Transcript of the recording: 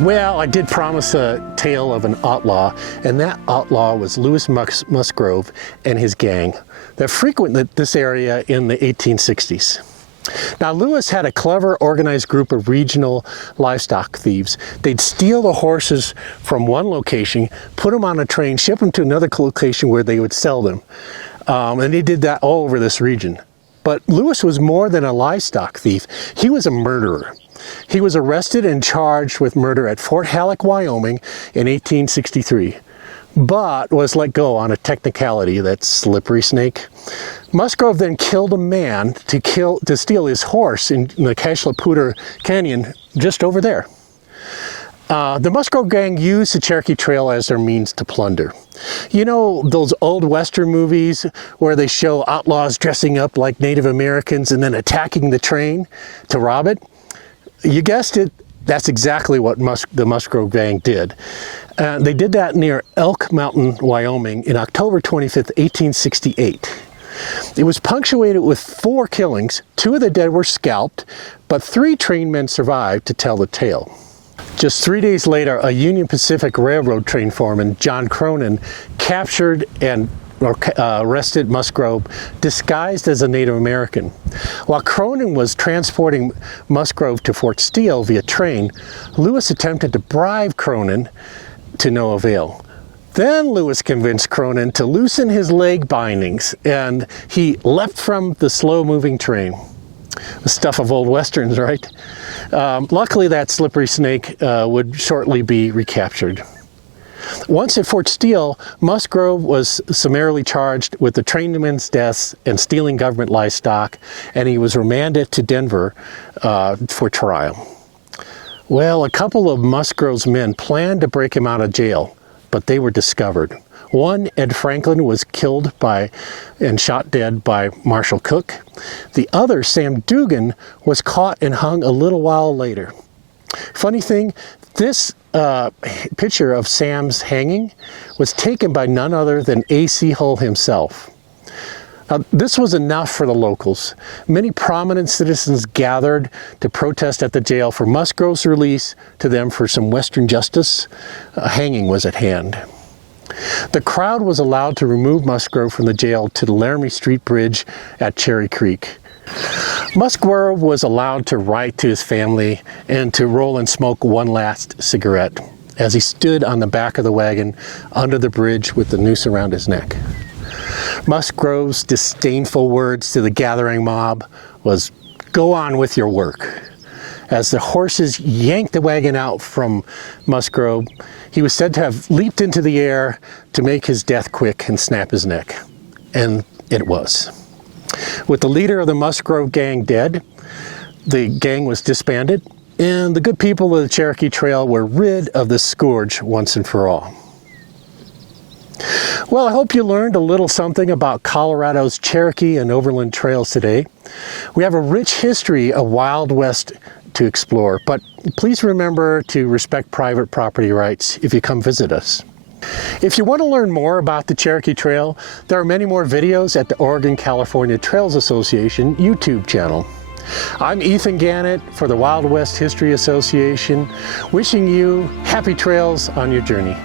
Well, I did promise a tale of an outlaw, and that outlaw was Lewis Musgrove and his gang that frequented this area in the 1860s. Now, Lewis had a clever, organized group of regional livestock thieves. They'd steal the horses from one location, put them on a train, ship them to another location where they would sell them. And they did that all over this region. But Lewis was more than a livestock thief. He was a murderer. He was arrested and charged with murder at Fort Halleck, Wyoming in 1863, but was let go on a technicality, that slippery snake. Musgrove then killed a man to steal his horse in the Cashlaputter Canyon just over there. The Musgrove Gang used the Cherokee Trail as their means to plunder. You know those old Western movies where they show outlaws dressing up like Native Americans and then attacking the train to rob it? You guessed it, that's exactly what the Musgrove Gang did. They did that near Elk Mountain, Wyoming in October 25th, 1868. It was punctuated with 4 killings. 2 of the dead were scalped, but 3 train men survived to tell the tale. Just 3 days later, a Union Pacific Railroad train foreman, John Cronin, captured and arrested Musgrove disguised as a Native American. While Cronin was transporting Musgrove to Fort Steele via train, Lewis attempted to bribe Cronin to no avail. Then Lewis convinced Cronin to loosen his leg bindings, and he leapt from the slow-moving train. The stuff of old westerns, right? Luckily, that slippery snake would shortly be recaptured. Once at Fort Steele, Musgrove was summarily charged with the trainmen's deaths and stealing government livestock, and he was remanded to Denver for trial. Well, a couple of Musgrove's men planned to break him out of jail, but they were discovered. One, Ed Franklin, was killed and shot dead by Marshall Cook. The other, Sam Dugan, was caught and hung a little while later. Funny thing, this picture of Sam's hanging was taken by none other than A.C. Hull himself. This was enough for the locals. Many prominent citizens gathered to protest at the jail for Musgrove's release, to them for some Western justice. A hanging was at hand. The crowd was allowed to remove Musgrove from the jail to the Larimer Street Bridge at Cherry Creek. Musgrove was allowed to write to his family and to roll and smoke one last cigarette as he stood on the back of the wagon under the bridge with the noose around his neck. Musgrove's disdainful words to the gathering mob was, "Go on with your work." As the horses yanked the wagon out from Musgrove, he was said to have leaped into the air to make his death quick and snap his neck. And it was. With the leader of the Musgrove Gang dead, the gang was disbanded, and the good people of the Cherokee Trail were rid of the scourge once and for all. Well, I hope you learned a little something about Colorado's Cherokee and Overland trails today. We have a rich history of Wild West to explore, but please remember to respect private property rights if you come visit us. If you want to learn more about the Cherokee Trail, there are many more videos at the Oregon-California Trails Association YouTube channel. I'm Ethan Gannett for the Wild West History Association, wishing you happy trails on your journey.